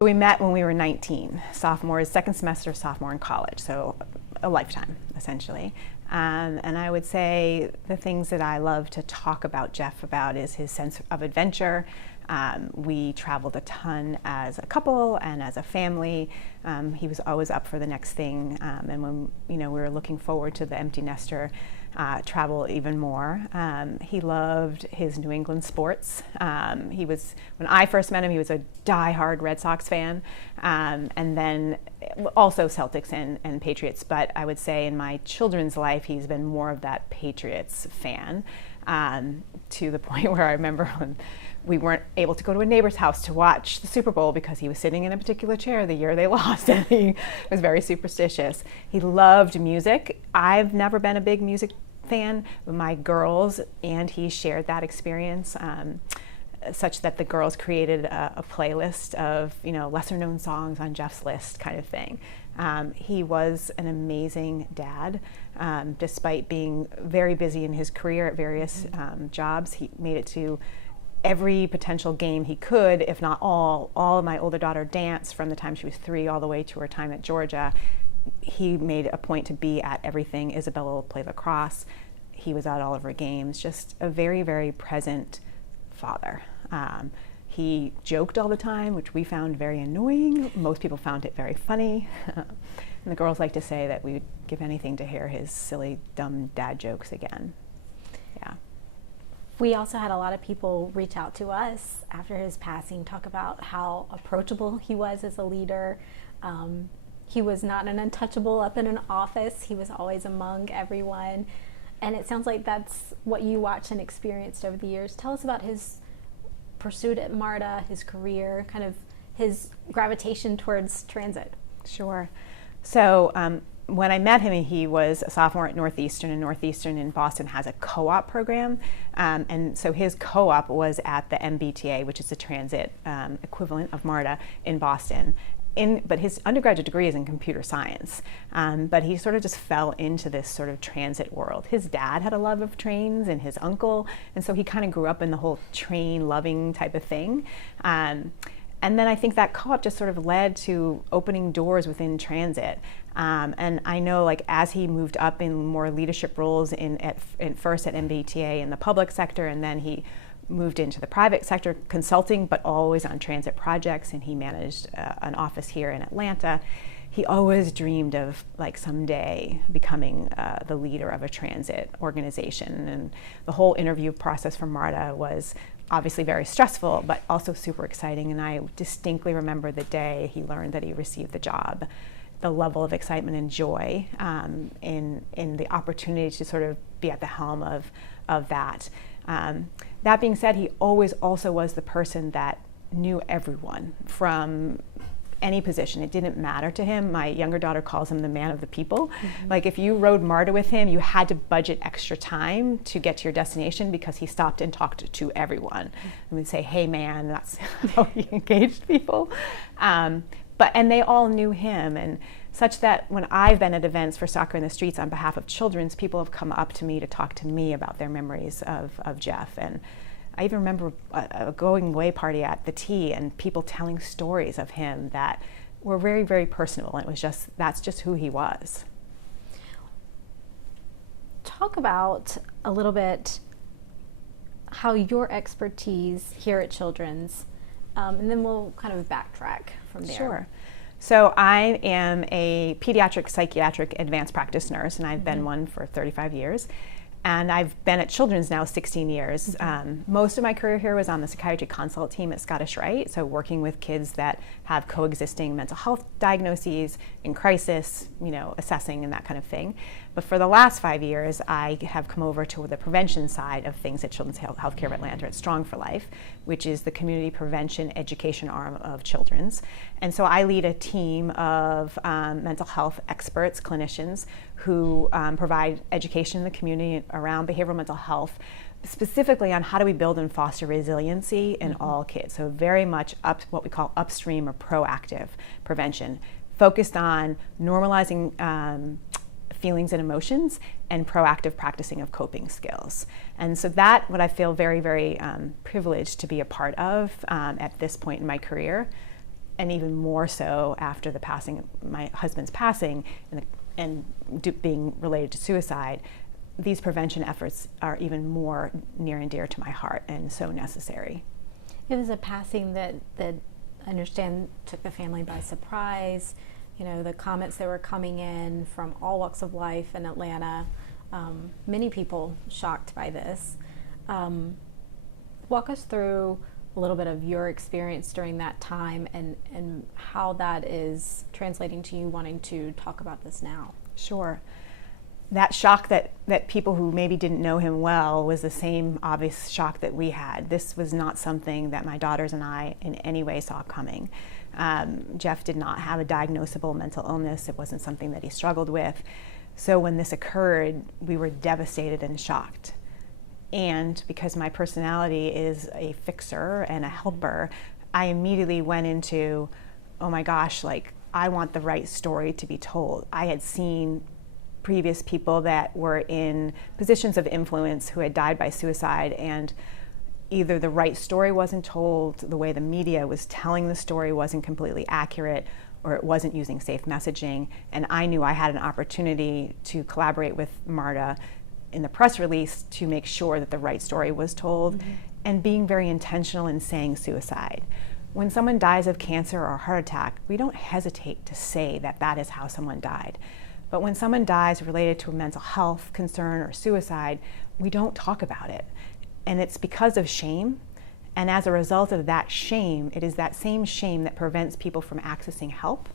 We met when we were 19, second semester sophomore in college, so a lifetime, essentially. And I would say the things that I love to talk about Jeff about is his sense of adventure. We traveled a ton as a couple and as a family. He was always up for the next thing, and when we were looking forward to the empty nester travel even more. He loved his New England sports. When I first met him, he was a die-hard Red Sox fan, and then also Celtics and Patriots. But I would say in my children's life, he's been more of that Patriots fan, to the point where I remember when we weren't able to go to a neighbor's house to watch the Super Bowl because he was sitting in a particular chair the year they lost, and he was very superstitious. He loved music. I've never been a big music fan. My girls and he shared that experience, such that the girls created a playlist of lesser known songs on Jeff's list kind of thing. He was an amazing dad. Despite being very busy in his career at various jobs, he made it to every potential game he could, if not all. All of my older daughter danced from the time she was 3 all the way to her time at Georgia. He made a point to be at everything. Isabella will play lacrosse. He was at all of her games. Just a very, very present father. He joked all the time, which we found very annoying. Most people found it very funny. And the girls like to say that we would give anything to hear his silly, dumb dad jokes again. Yeah. We also had a lot of people reach out to us after his passing, talk about how approachable he was as a leader. He was not an untouchable up in an office. He was always among everyone. And it sounds like that's what you watched and experienced over the years. Tell us about his pursuit at MARTA, his career, kind of his gravitation towards transit. Sure. So when I met him, he was a sophomore at Northeastern, and Northeastern in Boston has a co-op program. And so his co-op was at the MBTA, which is the transit equivalent of MARTA in Boston. But his undergraduate degree is in computer science, but he sort of just fell into this sort of transit world. His dad had a love of trains and his uncle, and so he kind of grew up in the whole train-loving type of thing. And then I think that co-op just sort of led to opening doors within transit. And I know, like, as he moved up in more leadership roles first at MBTA in the public sector, and then he moved into the private sector consulting, but always on transit projects, and he managed an office here in Atlanta. He always dreamed of, like, someday becoming the leader of a transit organization. And the whole interview process for MARTA was obviously very stressful, but also super exciting. And I distinctly remember the day he learned that he received the job, the level of excitement and joy in the opportunity to sort of be at the helm of that. That being said, he always also was the person that knew everyone from any position. It didn't matter to him. My younger daughter calls him the man of the people. Mm-hmm. Like, if you rode MARTA with him, you had to budget extra time to get to your destination because he stopped and talked to everyone. Mm-hmm. And would say, "Hey man," that's how he engaged people. And they all knew him, and such that when I've been at events for Soccer in the Streets on behalf of children's, people have come up to me to talk to me about their memories of Jeff. And I even remember a going away party at the T and people telling stories of him that were very, very personal. And that's just who he was. Talk about a little bit how your expertise here at Children's, and then we'll kind of backtrack from there. Sure. So I am a pediatric psychiatric advanced practice nurse, and I've been one for 35 years. And I've been at Children's now 16 years. Most of my career here was on the psychiatry consult team at Scottish Rite, so working with kids that have coexisting mental health diagnoses, in crisis, assessing and that kind of thing. But for the last 5 years, I have come over to the prevention side of things at Children's Healthcare of Atlanta at Strong for Life, which is the community prevention education arm of Children's. And so I lead a team of mental health experts, clinicians, who provide education in the community around behavioral mental health, specifically on how do we build and foster resiliency in all kids. So very much what we call upstream or proactive prevention, focused on normalizing feelings and emotions and proactive practicing of coping skills. And so that, what I feel very, very privileged to be a part of at this point in my career. and even more so after my husband's passing and being related to suicide, these prevention efforts are even more near and dear to my heart and so necessary. It was a passing that I understand took the family by surprise. You know, the comments that were coming in from all walks of life in Atlanta, many people shocked by this. Walk us through a little bit of your experience during that time and how that is translating to you wanting to talk about this now. Sure. That shock that people who maybe didn't know him well was the same obvious shock that we had. This was not something that my daughters and I in any way saw coming. Jeff did not have a diagnosable mental illness. It wasn't something that he struggled with. So when this occurred, we were devastated and shocked. And because my personality is a fixer and a helper, I immediately went into, oh my gosh, like, I want the right story to be told. I had seen previous people that were in positions of influence who had died by suicide, and either the right story wasn't told, the way the media was telling the story wasn't completely accurate, or it wasn't using safe messaging. And I knew I had an opportunity to collaborate with MARTA in the press release to make sure that the right story was told, and being very intentional in saying suicide. When someone dies of cancer or a heart attack, we don't hesitate to say that that is how someone died. But when someone dies related to a mental health concern or suicide, we don't talk about it. And it's because of shame. And as a result of that shame, it is that same shame that prevents people from accessing help.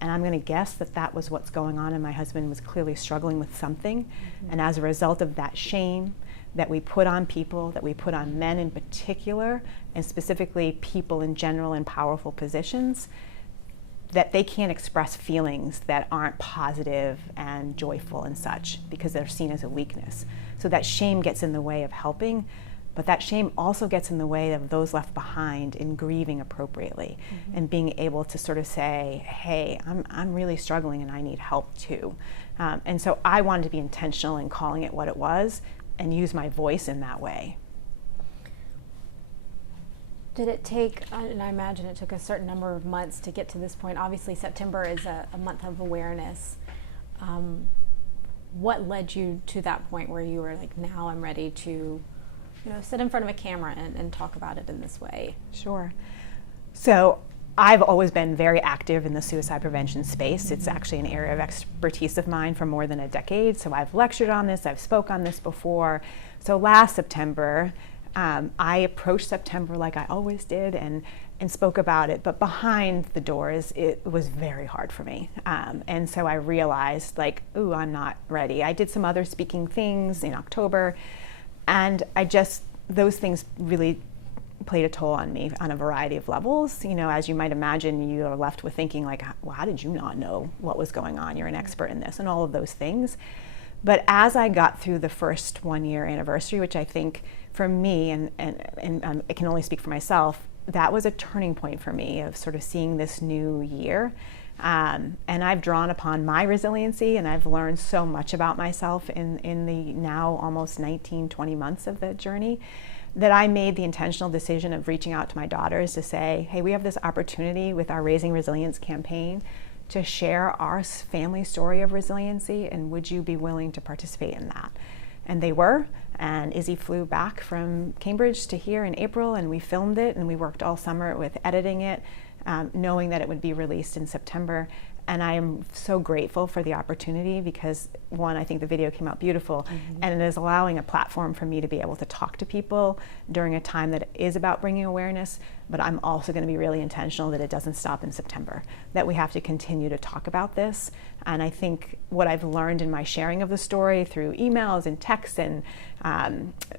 And I'm going to guess that that was what's going on, and my husband was clearly struggling with something. And as a result of that shame that we put on people, that we put on men in particular, and specifically people in general in powerful positions, that they can't express feelings that aren't positive and joyful and such, because they're seen as a weakness. So that shame gets in the way of helping, but that shame also gets in the way of those left behind in grieving appropriately, and being able to sort of say, hey, I'm really struggling and I need help too. And so I wanted to be intentional in calling it what it was and use my voice in that way. Did it take, and I imagine it took a certain number of months to get to this point. Obviously, September is a month of awareness. What led you to that point where you were like, now I'm ready to, sit in front of a camera and talk about it in this way? Sure. So I've always been very active in the suicide prevention space. It's actually an area of expertise of mine for more than a decade. So I've lectured on this, I've spoke on this before. So last September, I approached September like I always did and spoke about it, but behind the doors, it was very hard for me. And so I realized, like, ooh, I'm not ready. I did some other speaking things in October, and those things really played a toll on me on a variety of levels. As you might imagine, you are left with thinking like, well, how did you not know what was going on? You're an expert in this, and all of those things. But as I got through the first 1-year anniversary, which I think for me, and I can only speak for myself, that was a turning point for me of sort of seeing this new year. And I've drawn upon my resiliency, and I've learned so much about myself in the now almost 19, 20 months of the journey, that I made the intentional decision of reaching out to my daughters to say, hey, we have this opportunity with our Raising Resilience campaign to share our family story of resiliency, and would you be willing to participate in that? And they were, and Izzy flew back from Cambridge to here in April, and we filmed it, and we worked all summer with editing it, knowing that it would be released in September. And I am so grateful for the opportunity because, one, I think the video came out beautiful, and it is allowing a platform for me to be able to talk to people during a time that is about bringing awareness, but I'm also going to be really intentional that it doesn't stop in September, that we have to continue to talk about this. And I think what I've learned in my sharing of the story through emails and texts and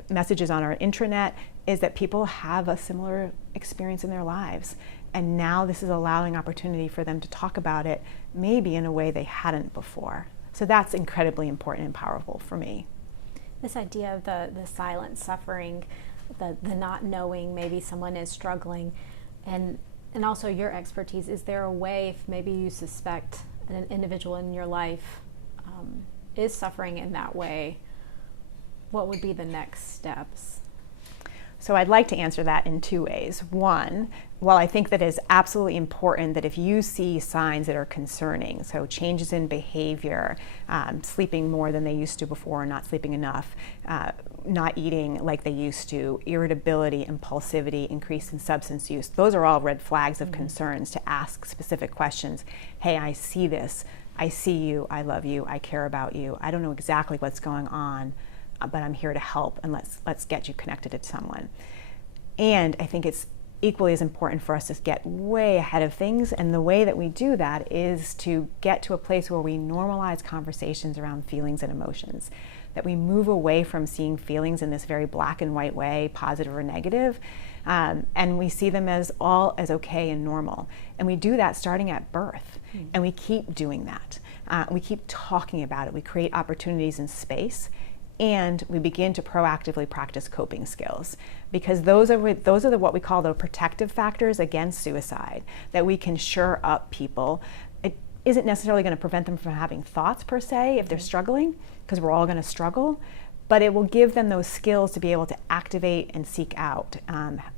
messages on our intranet is that people have a similar experience in their lives. And now this is allowing opportunity for them to talk about it, maybe in a way they hadn't before. So that's incredibly important and powerful for me. This idea of the silent suffering, the not knowing maybe someone is struggling, and also your expertise, is there a way, if maybe you suspect an individual in your life is suffering in that way, what would be the next steps? So I'd like to answer that in two ways. One, while I think that it is absolutely important that if you see signs that are concerning, so changes in behavior, sleeping more than they used to before, not sleeping enough, not eating like they used to, irritability, impulsivity, increase in substance use, those are all red flags of concerns to ask specific questions. Hey, I see this. I see you. I love you. I care about you. I don't know exactly what's going on, but I'm here to help, and let's get you connected to someone. And I think it's equally as important for us to get way ahead of things, and the way that we do that is to get to a place where we normalize conversations around feelings and emotions, that we move away from seeing feelings in this very black and white way, positive or negative, and we see them as all as okay and normal. And we do that starting at birth, and we keep doing that. We keep talking about it. We create opportunities in space, and we begin to proactively practice coping skills, because those are what we call the protective factors against suicide, that we can shore up people. It isn't necessarily going to prevent them from having thoughts per se if they're struggling, because we're all going to struggle, but it will give them those skills to be able to activate and seek out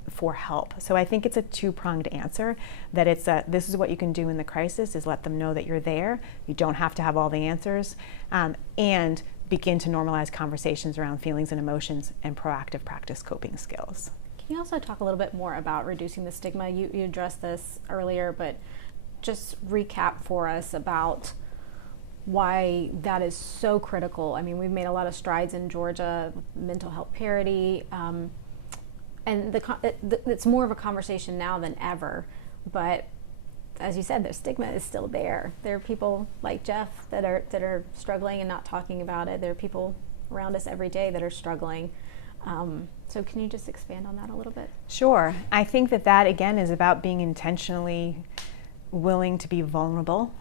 for help. So I think it's a two-pronged answer, that this is what you can do in the crisis, is let them know that you're there. You don't have to have all the answers, and begin to normalize conversations around feelings and emotions, and proactive practice coping skills. Can you also talk a little bit more about reducing the stigma? You addressed this earlier, but just recap for us about why that is so critical. I mean, we've made a lot of strides in Georgia, mental health parity, and it's more of a conversation now than ever, but as you said, the stigma is still there. There are people like Jeff that are struggling and not talking about it. There are people around us every day that are struggling. So can you just expand on that a little bit? Sure. I think that again is about being intentionally willing to be vulnerable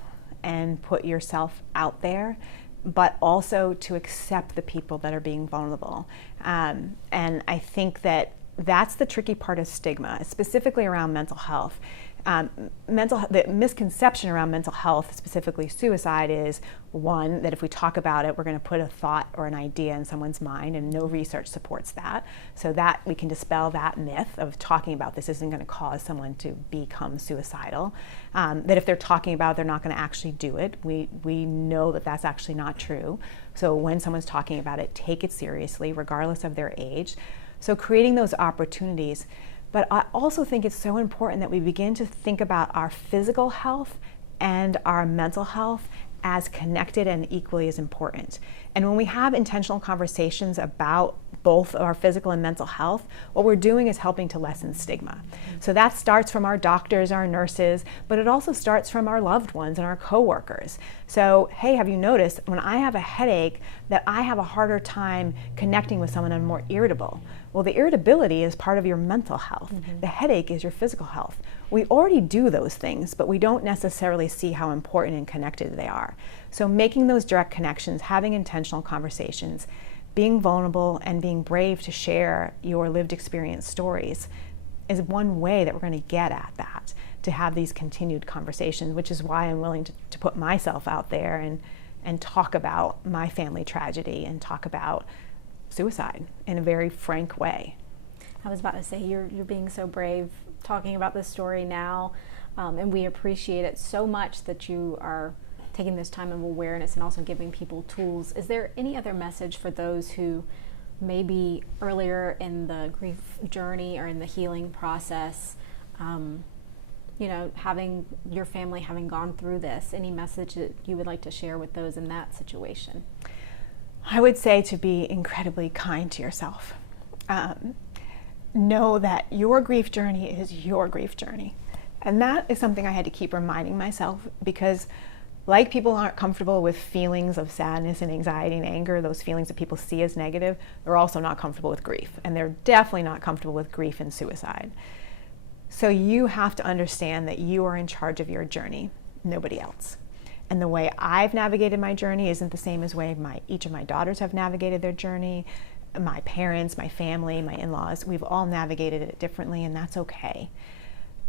and put yourself out there, but also to accept the people that are being vulnerable. And I think that that's the tricky part of stigma, specifically around mental health. The misconception around mental health, specifically suicide, is one, that if we talk about it, we're going to put a thought or an idea in someone's mind, and no research supports that. So that we can dispel that myth of talking about this isn't going to cause someone to become suicidal. That if they're talking about it, they're not going to actually do it. We know that that's actually not true. So when someone's talking about it, take it seriously, regardless of their age. So creating those opportunities. But I also think it's so important that we begin to think about our physical health and our mental health as connected and equally as important. And when we have intentional conversations about both our physical and mental health, what we're doing is helping to lessen stigma. So that starts from our doctors, our nurses, but it also starts from our loved ones and our coworkers. So, hey, have you noticed when I have a headache that I have a harder time connecting with someone and I'm more irritable? Well, the irritability is part of your mental health. The headache is your physical health. We already do those things, but we don't necessarily see how important and connected they are. So making those direct connections, having intentional conversations, being vulnerable and being brave to share your lived experience stories is one way that we're going to get at that, to have these continued conversations, which is why I'm willing to put myself out there and talk about my family tragedy and talk about suicide in a very frank way. I was about to say, you're being so brave talking about this story now, and we appreciate it so much that you are taking this time of awareness and also giving people tools. Is there any other message for those who maybe earlier in the grief journey or in the healing process, having your family having gone through this, any message that you would like to share with those in that situation? I would say to be incredibly kind to yourself. Know that your grief journey is your grief journey. And that is something I had to keep reminding myself, because like people aren't comfortable with feelings of sadness and anxiety and anger, those feelings that people see as negative, they're also not comfortable with grief. And they're definitely not comfortable with grief and suicide. So you have to understand that you are in charge of your journey, nobody else. And the way I've navigated my journey isn't the same as the way each of my daughters have navigated their journey. My parents, my family, my in-laws, we've all navigated it differently, and that's okay.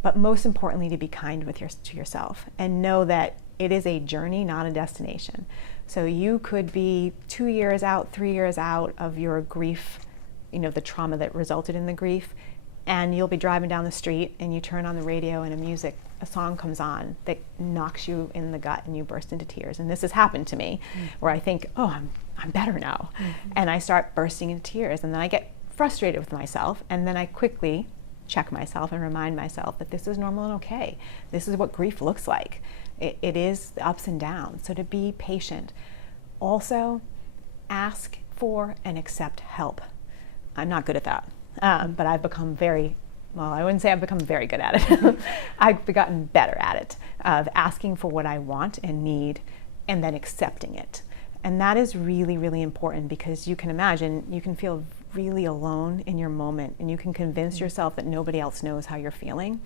But most importantly, to be kind to yourself and know that it is a journey, not a destination. So you could be 2 years out, 3 years out of your grief the trauma that resulted in the grief. And you'll be driving down the street and you turn on the radio and a song comes on that knocks you in the gut and you burst into tears. And this has happened to me where I think, oh, I'm better now. And I start bursting into tears, and then I get frustrated with myself, and then I quickly check myself and remind myself that this is normal and okay. This is what grief looks like. It is the ups and downs. So to be patient. Also, ask for and accept help. I'm not good at that. But I've become I wouldn't say I've become very good at it. I've gotten better at it, of asking for what I want and need and then accepting it. And that is really, really important, because you can imagine, you can feel really alone in your moment, and you can convince yourself that nobody else knows how you're feeling,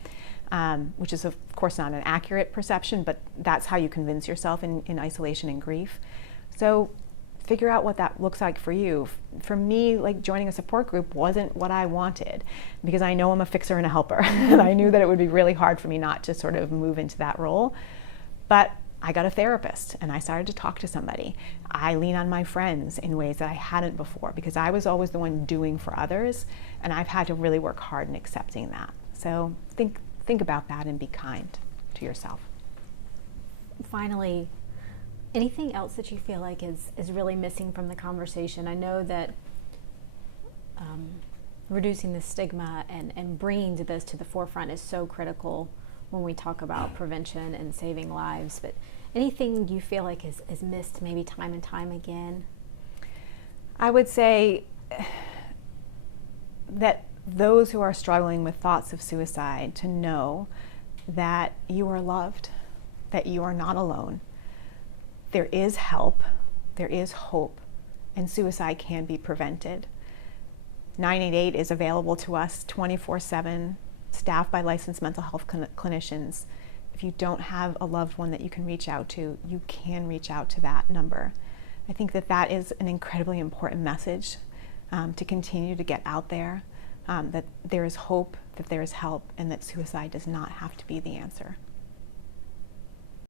which is of course not an accurate perception, but that's how you convince yourself in isolation and grief. So figure out what that looks like for you. For me, like, joining a support group wasn't what I wanted, because I know I'm a fixer and a helper. And I knew that it would be really hard for me not to sort of move into that role. But I got a therapist and I started to talk to somebody. I lean on my friends in ways that I hadn't before, because I was always the one doing for others, and I've had to really work hard in accepting that. So think about that and be kind to yourself. Finally, anything else that you feel like is really missing from the conversation? I know that reducing the stigma and bringing this to the forefront is so critical when we talk about prevention and saving lives, but anything you feel like is missed maybe time and time again? I would say that those who are struggling with thoughts of suicide, to know that you are loved, that you are not alone. There is help, there is hope, and suicide can be prevented. 988 is available to us 24/7, staffed by licensed mental health clinicians. If you don't have a loved one that you can reach out to, you can reach out to that number. I think that is an incredibly important message to continue to get out there, that there is hope, that there is help, and that suicide does not have to be the answer.